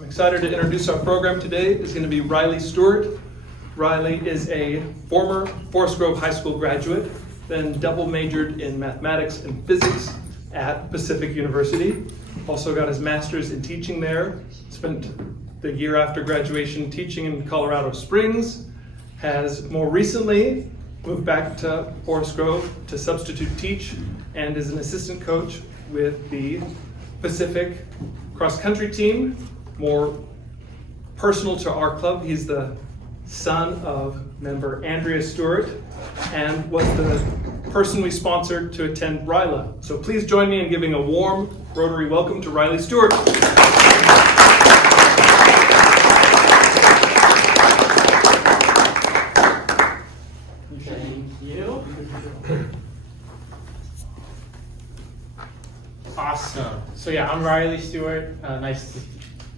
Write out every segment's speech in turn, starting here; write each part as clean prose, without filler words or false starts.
I'm excited to introduce our program today. It's going to be RYLA Stewart. RYLA is a former Forest Grove High School graduate, then double majored in mathematics and physics at Pacific University. Also got his master's in teaching there. Spent the year after graduation teaching in Colorado Springs. Has more recently moved back to Forest Grove to substitute teach and is an assistant coach with the Pacific cross-country team. More personal to our club, he's the son of member Andrea Stewart and was the person we sponsored to attend RYLA. So please join me in giving a warm Rotary welcome to RYLA Stewart. Thank you. Awesome. So yeah, I'm RYLA Stewart. Nice to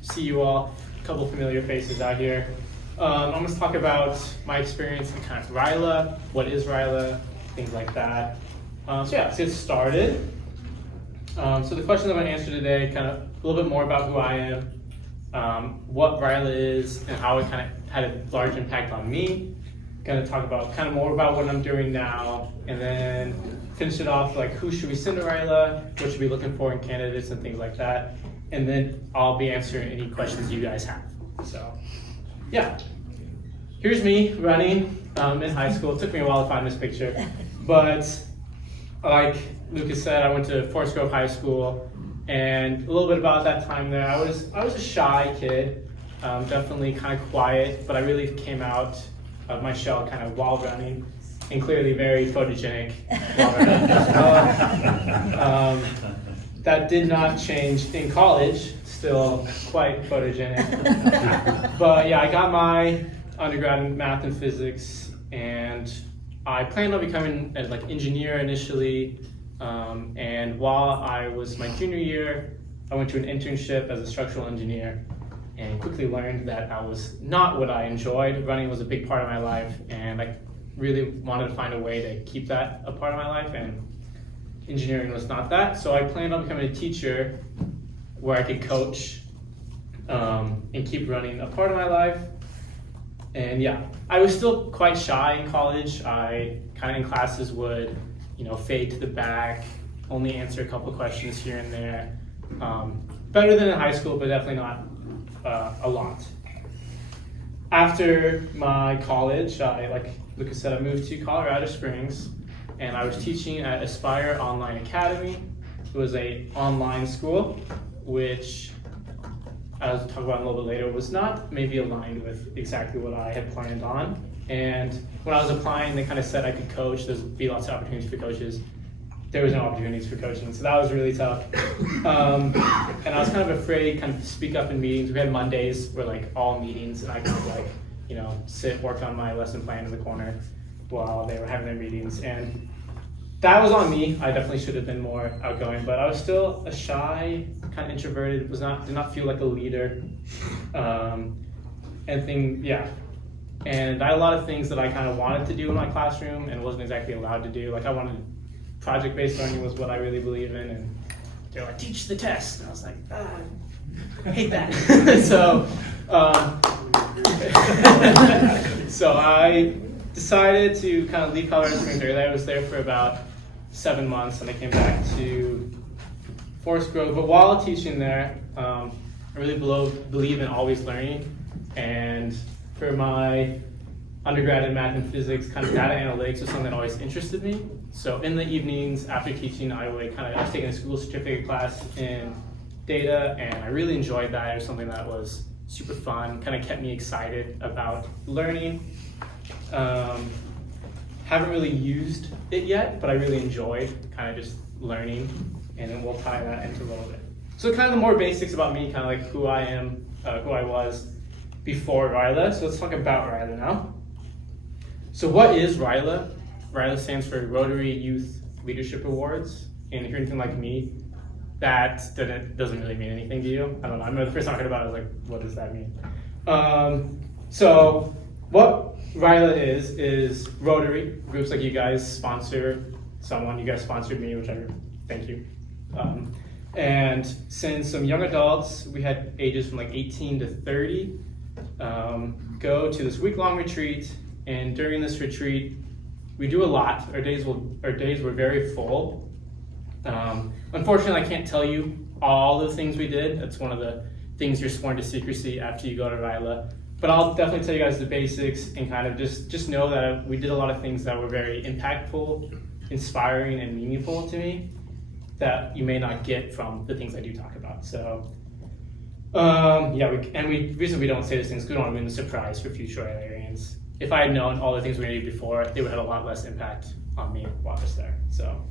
see you all. A couple familiar faces out here. I'm going to talk about my experience in kind of RYLA, what is RYLA, things like that. So yeah, let's get started. So the questions I'm going to answer today, kind of a little bit more about who I am, what RYLA is, and how it kind of had a large impact on me. Going to talk about kind of more about what I'm doing now, and then finish it off like who should we send to RYLA, what should we be looking for in candidates and things like that. And then I'll be answering any questions you guys have. So yeah, here's me running in high school. It took me a while to find this picture, but like Lucas said, I went to Forest Grove High School, and a little bit about that time there. I was a shy kid, definitely kind of quiet, but I really came out of my shell kind of while running, and clearly very photogenic while running. That did not change in college, still quite photogenic. But yeah, I got my undergrad in math and physics, and I planned on becoming an engineer initially. And while I was my junior year, I went to an internship as a structural engineer and quickly learned that that was not what I enjoyed. Running was a big part of my life, and I really wanted to find a way to keep that a part of my life, and engineering was not that. So I planned on becoming a teacher where I could coach and keep running a part of my life. And yeah, I was still quite shy in college. I kind of in classes would, fade to the back, only answer a couple questions here and there. Better than in high school, but definitely not a lot. After my college, like Lucas said, I moved to Colorado Springs, and I was teaching at Aspire Online Academy. It was an online school, which I'll talk about a little bit later, was not maybe aligned with exactly what I had planned on. And when I was applying, they kind of said I could coach. There'd be lots of opportunities for coaches. There was no opportunities for coaching, so that was really tough. And I was kind of afraid kind of to speak up in meetings. We had Mondays were like all meetings, and I kind of sit, work on my lesson plan in the corner while they were having their meetings. And that was on me. I definitely should have been more outgoing, but I was still a shy, kind of introverted, did not feel like a leader. And I had a lot of things that I kind of wanted to do in my classroom and wasn't exactly allowed to do. Like I wanted project-based learning was what I really believe in, and they're like, teach the test. And I was like, I hate that. So I decided to kind of leave Colorado Springs early. I was there for about 7 months, and I came back to Forest Grove. But while teaching there, I really believe in always learning. And for my undergrad in math and physics, kind of data analytics was something that always interested me. So in the evenings after teaching, I was taking a school certificate class in data, and I really enjoyed that. It was something that was super fun, kind of kept me excited about learning. Haven't really used it yet, but I really enjoyed kind of just learning, and then we'll tie that into a little bit. So kind of the more basics about me, kind of like who I am, who I was before RYLA. So let's talk about RYLA now. So what is RYLA? RYLA stands for Rotary Youth Leadership Awards. And if you're anything like me, that doesn't really mean anything to you. I don't know. I remember the first time I heard about it, I was like, what does that mean? So what RYLA is Rotary. Groups like you guys sponsor someone. You guys sponsored me, which I thank you. And since some young adults, we had ages from like 18 to 30, go to this week-long retreat. And during this retreat, we do a lot. Our days were very full. Unfortunately, I can't tell you all the things we did. That's one of the things you're sworn to secrecy after you go to RYLA. But I'll definitely tell you guys the basics and kind of just know that we did a lot of things that were very impactful, inspiring, and meaningful to me that you may not get from the things I do talk about. So, reason we don't say these things because we don't want to ruin the surprise for future RYLAians. If I had known all the things we needed before, they would have had a lot less impact on me while I was there. So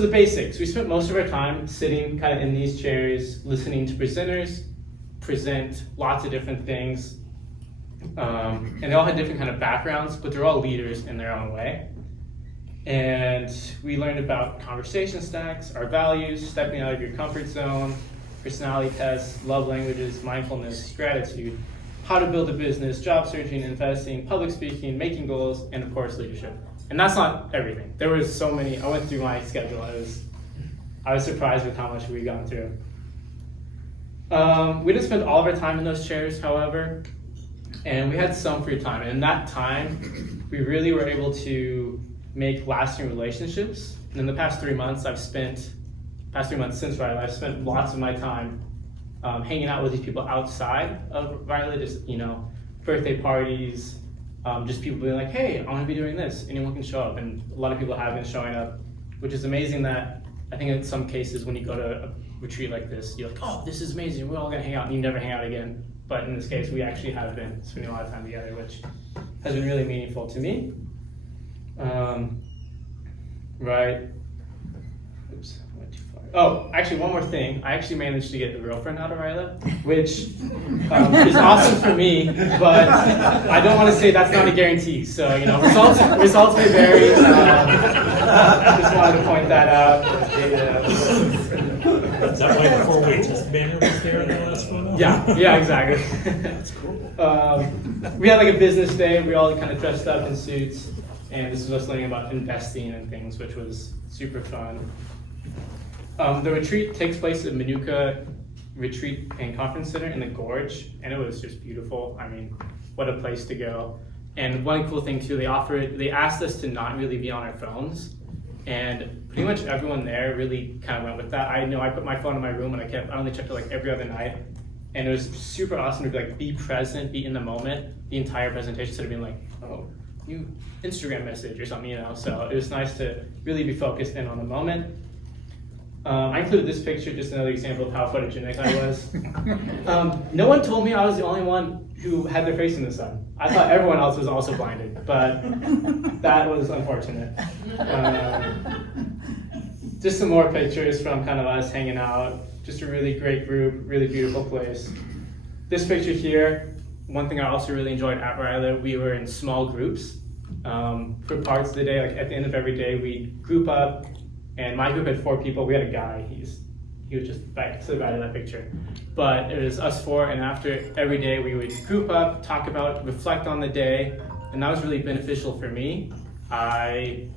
the basics. We spent most of our time sitting kind of in these chairs, listening to presenters present lots of different things. And they all had different kind of backgrounds, but they're all leaders in their own way. And we learned about conversation stacks, our values, stepping out of your comfort zone, personality tests, love languages, mindfulness, gratitude, how to build a business, job searching, investing, public speaking, making goals, and of course, leadership. And that's not everything. There was so many. I went through my schedule. I was surprised with how much we'd gone through. We didn't spend all of our time in those chairs, however, and we had some free time. And in that time, we really were able to make lasting relationships. And in the past 3 months, since RYLA, I've spent lots of my time hanging out with these people outside of RYLA, just, birthday parties, just people being like, hey, I want to be doing this. Anyone can show up. And a lot of people have been showing up, which is amazing that I think in some cases when you go to a retreat like this, you're like, oh, this is amazing. We're all going to hang out, and you never hang out again. But in this case, we actually have been spending a lot of time together, which has been really meaningful to me. Right. Oops, I went too far. Oh, actually, one more thing. I actually managed to get a girlfriend out of RYLA, which is awesome for me, but I don't want to say that's not a guarantee. So, results may vary. Just wanted to point that out. Is that why the 4 waitress banner was there in the last photo? Yeah, exactly. That's cool. We had like a business day. We all kind of dressed up in suits, and this was us learning about investing and things, which was super fun. The retreat takes place at Manuka Retreat and Conference Center in the Gorge, and it was just beautiful. I mean, what a place to go. And one cool thing too, they asked us to not really be on our phones, and pretty much everyone there really kind of went with that. I know I put my phone in my room, and I only checked it like every other night, and it was super awesome to be like, be present, be in the moment, the entire presentation, instead of being like, oh, new Instagram message or something, So it was nice to really be focused in on the moment. I included this picture, just another example of how photogenic I was. No one told me I was the only one who had their face in the sun. I thought everyone else was also blinded, but that was unfortunate. Just some more pictures from kind of us hanging out. Just a really great group, really beautiful place. This picture here, one thing I also really enjoyed at RYLA, we were in small groups. For parts of the day, like at the end of every day, we'd group up. And my group had 4 people. We had a guy. He was just back to the right of that picture. But it was us 4, and after every day we would group up, talk about, reflect on the day, and that was really beneficial for me. I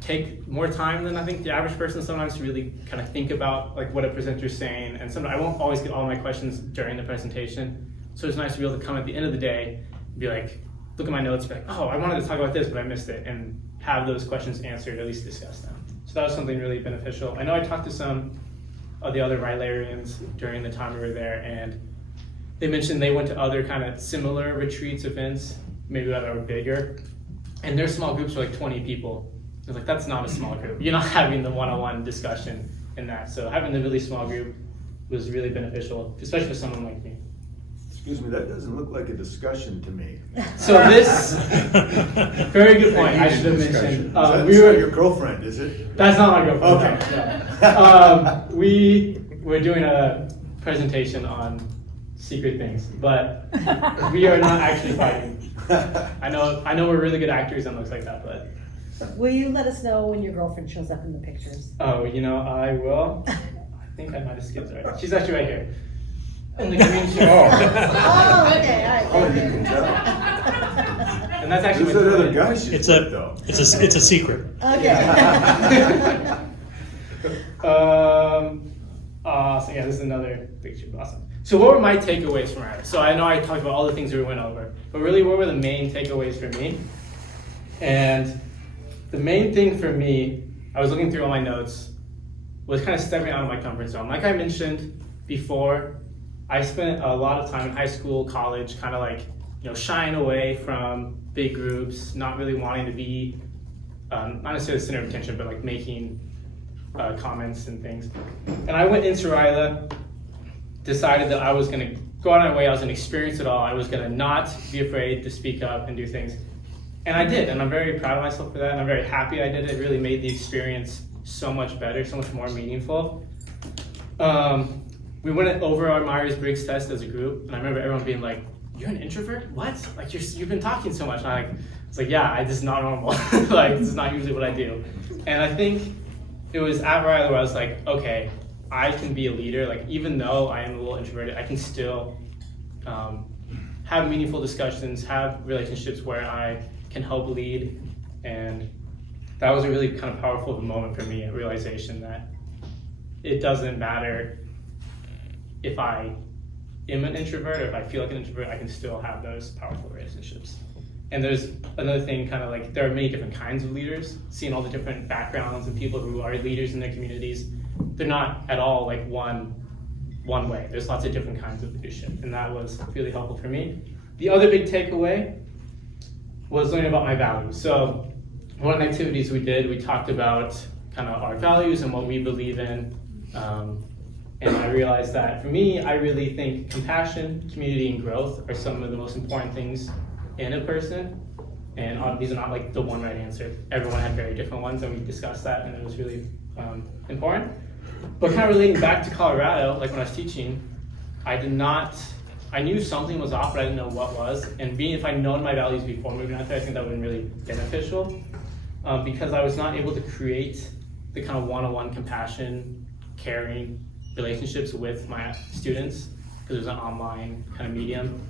take more time than I think the average person sometimes to really kind of think about like what a presenter's saying, and sometimes I won't always get all my questions during the presentation. So it's nice to be able to come at the end of the day and be like, look at my notes, be like, oh, I wanted to talk about this, but I missed it, and have those questions answered, at least discuss them. So that was something really beneficial. I know I talked to some of the other RYLAians during the time we were there, and they mentioned they went to other kind of similar retreats, events, maybe that are bigger, and their small groups were like 20 people. I was like, that's not a small group. You're not having the one-on-one discussion in that. So having the really small group was really beneficial, especially for someone like me. Excuse me, that doesn't look like a discussion to me. So this, very good point, I should have mentioned. That's not your girlfriend, is it? That's not my girlfriend. Okay. No. We were doing a presentation on secret things, but we are not actually fighting. I know we're really good actors and looks like that, but. Will you let us know when your girlfriend shows up in the pictures? Oh, I will. I think I might have skipped her. She's actually right here. In the green shirt. Oh, okay, all right. Oh, you can tell. And that's actually Who's that other guy she's with, though? It's a secret. Okay. this is another picture. Awesome. So what were my takeaways from RYLA? So I know I talked about all the things we went over, but really what were the main takeaways for me? And the main thing for me, I was looking through all my notes, was kind of stepping out of my comfort zone. Like I mentioned before, I spent a lot of time in high school, college, kind of like, shying away from big groups, not really wanting to be, not necessarily the center of attention, but like making comments and things. And I went into RYLA, decided that I was going to go out of my way, I was going to experience it all, I was going to not be afraid to speak up and do things. And I did, and I'm very proud of myself for that, and I'm very happy I did it. It really made the experience so much better, so much more meaningful. We went over our Myers-Briggs test as a group, and I remember everyone being like, "You're an introvert? What? Like you've been talking so much." And it's like, yeah, this is not normal. Like this is not usually what I do. And I think it was at RYLA where I was like, okay, I can be a leader. Like even though I am a little introverted, I can still have meaningful discussions, have relationships where I can help lead. And that was a really kind of powerful moment for me, a realization that it doesn't matter if I am an introvert or if I feel like an introvert, I can still have those powerful relationships. And there's another thing, kind of like there are many different kinds of leaders, seeing all the different backgrounds and people who are leaders in their communities. They're not at all like one way. There's lots of different kinds of leadership, and that was really helpful for me. The other big takeaway was learning about my values. So one of the activities we did, we talked about kind of our values and what we believe in. And I realized that for me, I really think compassion, community, and growth are some of the most important things in a person. And these are not like the one right answer. Everyone had very different ones, and we discussed that, and it was really important. But kind of relating back to Colorado, like when I was teaching, I knew something was off, but I didn't know what was. And if I'd known my values before moving out there, I think that would have been really beneficial. Because I was not able to create the kind of one-on-one compassion, caring relationships with my students, because it was an online kind of medium.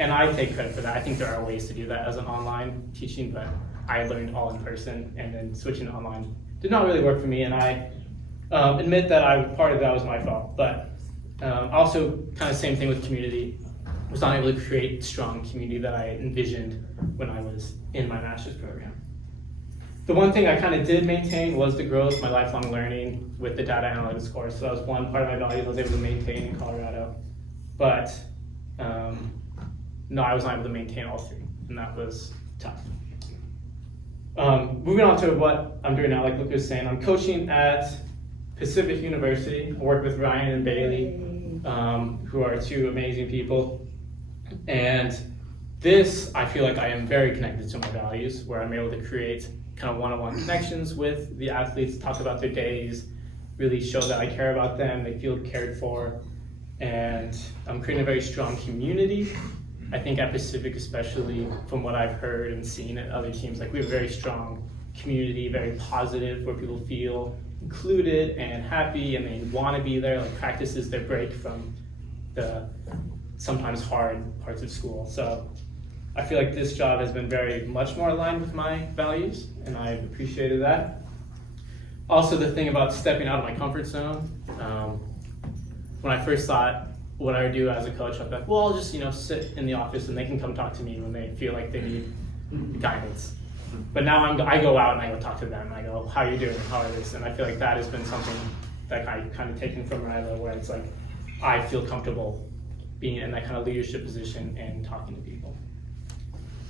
And I take credit for that. I think there are ways to do that as an online teaching, but I learned all in person, and then switching to online did not really work for me. And I admit that part of that was my fault. But also kind of same thing with community. I was not able to create strong community that I envisioned when I was in my master's program. The one thing I kind of did maintain was the growth, my lifelong learning with the data analytics course. So that was one part of my values I was able to maintain in Colorado. But no, I was not able to maintain all three, and that was tough. Moving on to what I'm doing now, like Luke was saying, I'm coaching at Pacific University. I work with Ryan and Bailey, who are two amazing people. And this, I feel like I am very connected to my values, where I'm able to create kind of one-on-one connections with the athletes, talk about their days, really show that I care about them, they feel cared for, and I'm creating a very strong community. I think at Pacific, especially from what I've heard and seen at other teams, like we have a very strong community, very positive, where people feel included and happy and they want to be there, like practices their break from the sometimes hard parts of school. So I feel like this job has been very much more aligned with my values, and I've appreciated that. Also, the thing about stepping out of my comfort zone, when I first thought what I would do as a coach, I'd be like, well, I'll just sit in the office and they can come talk to me when they feel like they need guidance. But now I go out and I go talk to them, and I go, how are you doing, how are this? And I feel like that has been something that I kind of taken from RYLA, where it's like, I feel comfortable being in that kind of leadership position and talking to people.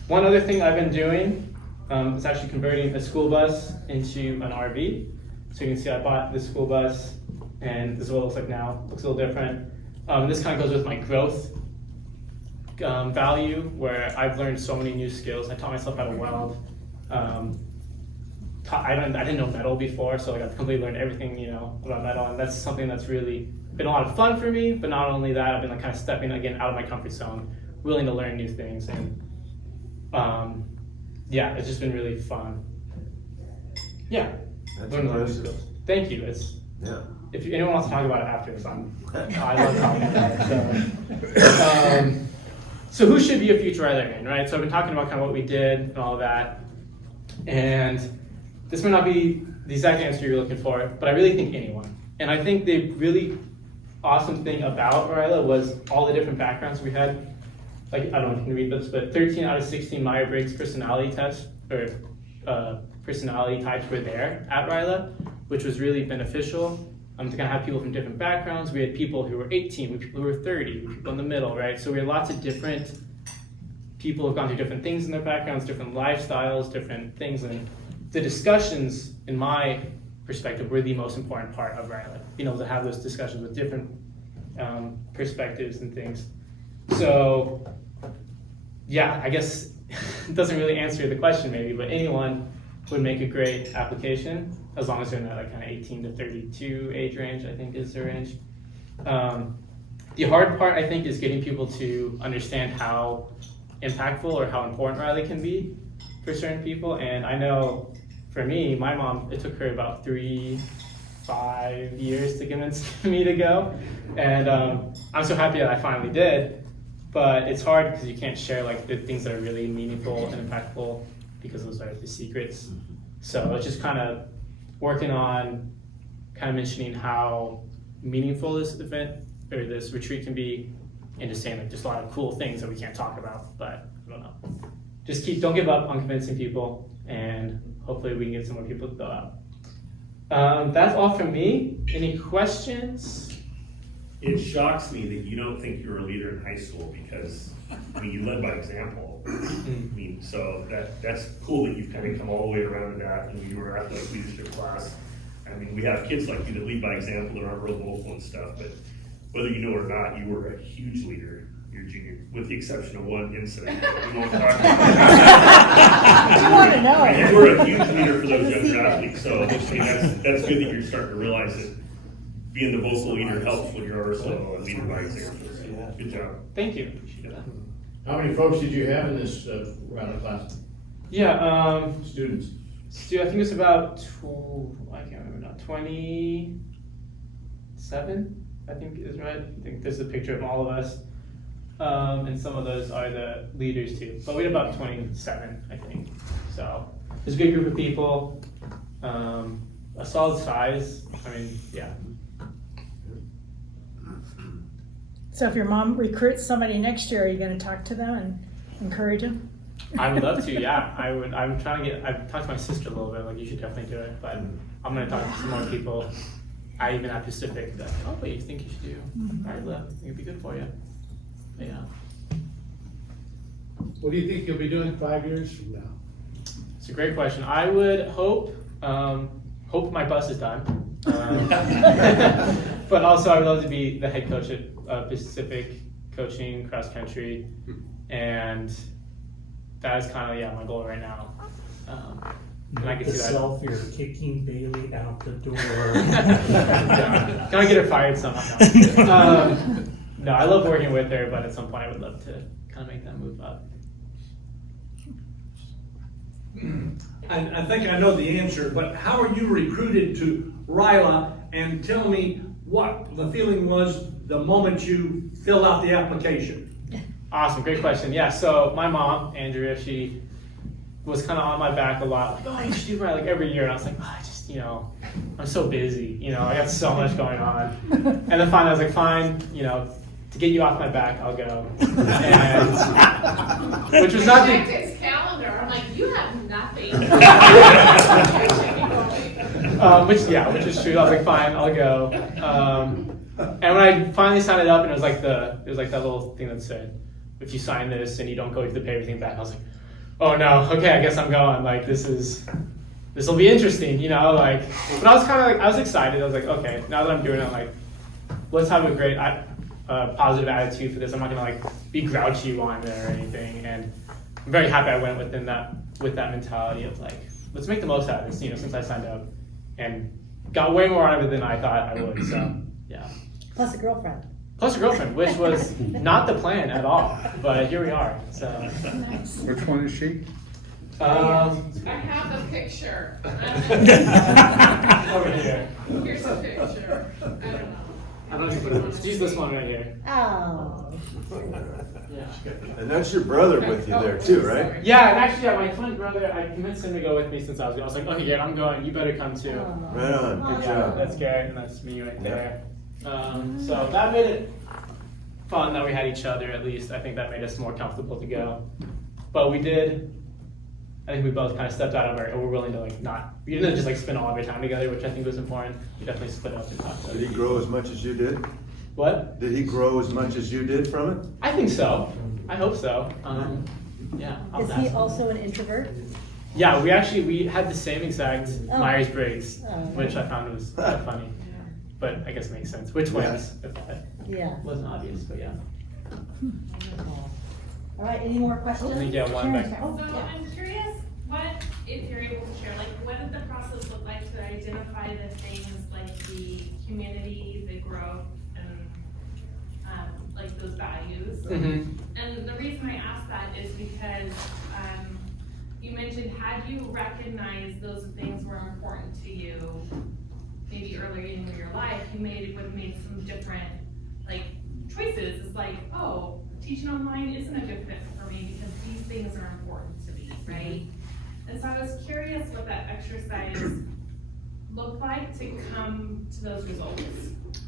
One other thing I've been doing is actually converting a school bus into an RV. So you can see I bought this school bus, and this is what it looks like now. It looks a little different. This kind of goes with my growth value, where I've learned so many new skills. I taught myself how to weld. I didn't know metal before, so I've completely learned everything about metal, and that's something that's really been a lot of fun for me. But not only that, I've been kind of stepping again out of my comfort zone, willing to learn new things, and it's just been really fun. Yeah, That's learn a lot of impressive. skills. Thank you. Yeah. If anyone wants to talk about it after this, I love talking about it. So who should be a future RYLA, right? So I've been talking about kind of what we did and all of that. And this may not be the exact answer you're looking for, but I really think anyone. And I think they really awesome thing about RYLA was all the different backgrounds we had. Like, I don't know if you can read this, but 13 out of 16 Myers-Briggs personality tests, or personality types were there at RYLA, which was really beneficial. To kind of have people from different backgrounds. We had people who were 18, we had people who were 30, we had people in the middle, right? So we had lots of different people who've gone through different things in their backgrounds, different lifestyles, different things. And the discussions, in my perspective, were the most important part of RYLA. Being able to have those discussions with different perspectives and things. So, yeah, I guess it doesn't really answer the question maybe, but anyone would make a great application as long as they're in that like kind of 18 to 32 age range, I think is the range. The hard part, I think, is getting people to understand how impactful or how important RYLA can be for certain people. And I know for me, my mom, it took her about 3-5 years to convince me to go. And I'm so happy that I finally did. But it's hard because you can't share like the things that are really meaningful and impactful because those are the secrets. So it's just kind of working on kind of mentioning how meaningful this event or this retreat can be, and just saying like just a lot of cool things that we can't talk about, but I don't know. Just don't give up on convincing people, and hopefully we can get some more people to go out. That's all from me. Any questions? It shocks me that you don't think you're a leader in high school because, I mean, you led by example. I mean, so that's cool that you've kind of come all the way around to that, and you were athletic leadership class. I mean, we have kids like you that lead by example that aren't real vocal and stuff, but whether you know or not, you were a huge leader your junior, with the exception of one incident that we won't talk about. I want to know. You were a huge leader for those younger athletes, so I mean, that's good that you're starting to realize that being the vocal leader helps when you're also a leader by example. So, good job. Thank you. How many folks did you have in this RYLA class? Yeah, Students? I think it's about, I can't remember now, 27, I think is right. I think there's a picture of all of us. And some of those are the leaders too. But we had about 27, I think. So it's a good group of people, a solid size. I mean, yeah. So if your mom recruits somebody next year, are you gonna talk to them and encourage them? I would love to, yeah. I would. I'm trying to I've talked to my sister a little bit, like you should definitely do it. But I'm gonna talk to some more people. I even have Pacific that, oh wait, you think you should do RYLA? I think it'd be good for you. But yeah. What do you think you'll be doing 5 years from now? It's a great question. I would hope my bus is done. But also I would love to be the head coach at Pacific, coaching cross country, and that is kind of my goal right now. And I can see that. You're kicking Bailey out the door. Yeah. Can I get her fired somehow? No, I love working with her, but at some point I would love to kind of make that move up. I think I know the answer, but how are you recruited to RYLA? And tell me what the feeling was the moment you fill out the application. Awesome, great question. Yeah, so my mom, Andrea, she was kind of on my back a lot, like, oh, you should do RYLA like every year. And I was like, oh, I just, I'm so busy, I got so much going on. And then finally I was like, fine, to get you off my back, I'll go. And, which was not checked his calendar. I'm like, you have nothing. Which is true. I was like, fine, I'll go. And when I finally signed it up, and it was like that little thing that said, if you sign this and you don't go, you have to pay everything back. I was like, oh no, okay, I guess I'm going. Like this will be interesting, But I was kind of I was excited. I was like, okay, now that I'm doing it, let's have a great, positive attitude for this. I'm not gonna be grouchy on it or anything. And I'm very happy I went with that mentality of let's make the most out of this, since I signed up, and got way more out of it than I thought I would. So yeah. Plus a girlfriend. Plus a girlfriend, which was not the plan at all, but here we are. So. Nice. Which one is she? I have a picture. Over here. Here's a picture. I don't know. I don't know if you put it. Use this one right here. Oh. Yeah. And that's your brother with you there too, right? Yeah, and actually, my twin brother, I convinced him to go with me since I was like, okay, yeah, I'm going. You better come too. Oh. Right on, good Yeah, job. that's Garrett, and that's me right there. So that made it fun that we had each other, at least. I think that made us more comfortable to go. But we did, I think we both kind of stepped out of we're willing to we didn't just spend all of our time together, which I think was important. We definitely split up and talked. Did he grow as much as you did? What? Did he grow as much as you did from it? I think so. I hope so. Yeah. I'll Is ask he him. also an introvert? Yeah, we had the same exact Oh. Myers-Briggs, Oh. which I found was kind of funny. But I guess makes sense. Which wins, if that Yeah. wasn't obvious, but yeah. All right, any more questions? I think, yeah, one back. Oh, So yeah. I'm curious, what, if you're able to share, what did the process look like to identify the things like the community, the growth, and those values? Mm-hmm. And the reason I ask that is because you mentioned, had you recognized those things were important to you, maybe earlier in your life, you would have made some different choices. It's oh, teaching online isn't a good fit for me because these things are important to me, right? And so I was curious what that exercise looked like to come to those results.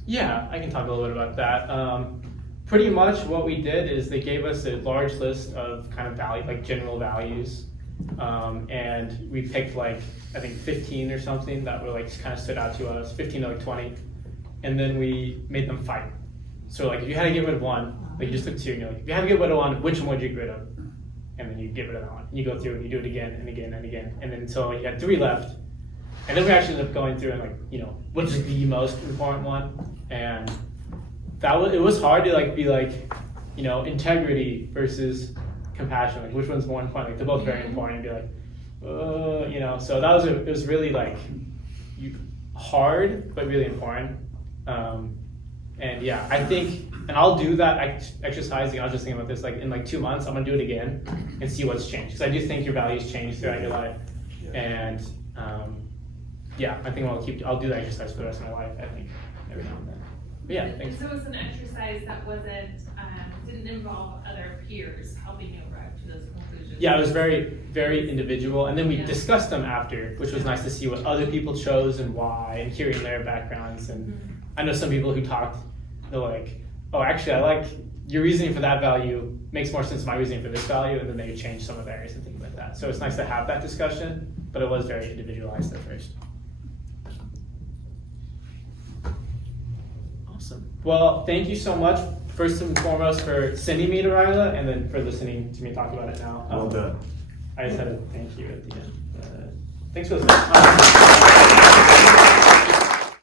Yeah, I can talk a little bit about that. Pretty much what we did is they gave us a large list of kind of value, general values. And we picked I think 15 or something that were kind of stood out to us, 15 to 20. And then we made them fight. So if you had to get rid of one, you just took two and you're if you had to get rid of one, which one would you get rid of? And then you get rid of that one. And you go through and you do it again and again and again. And then until you had 3 left. And then we actually ended up going through and which is the most important one. And it was hard to be integrity versus compassion. Which one's more important? They're both very important. And be so it was really hard, but really important. And yeah, I think, and I'll do that exercise. I was just thinking about this, in 2 months, I'm gonna do it again and see what's changed. Because I do think your values change throughout your life. And yeah, I think I'll do the exercise for the rest of my life, I think, every now and then. But yeah, And thanks. so it's an exercise that didn't involve other peers helping you arrive to those conclusions. Yeah, it was very, very individual. And then we Yeah. discussed them after, which was nice to see what other people chose and why, and hearing their backgrounds. And I know some people who talked, they're oh, actually, I like your reasoning for that value makes more sense than my reasoning for this value, and then they change some of the areas and things like that. So it's nice to have that discussion, but it was very individualized at first. Awesome. Well, thank you so much, first and foremost, for sending me to RYLA, and then for listening to me talk about it now. Well done. I just had a thank you at the end. Thanks for listening.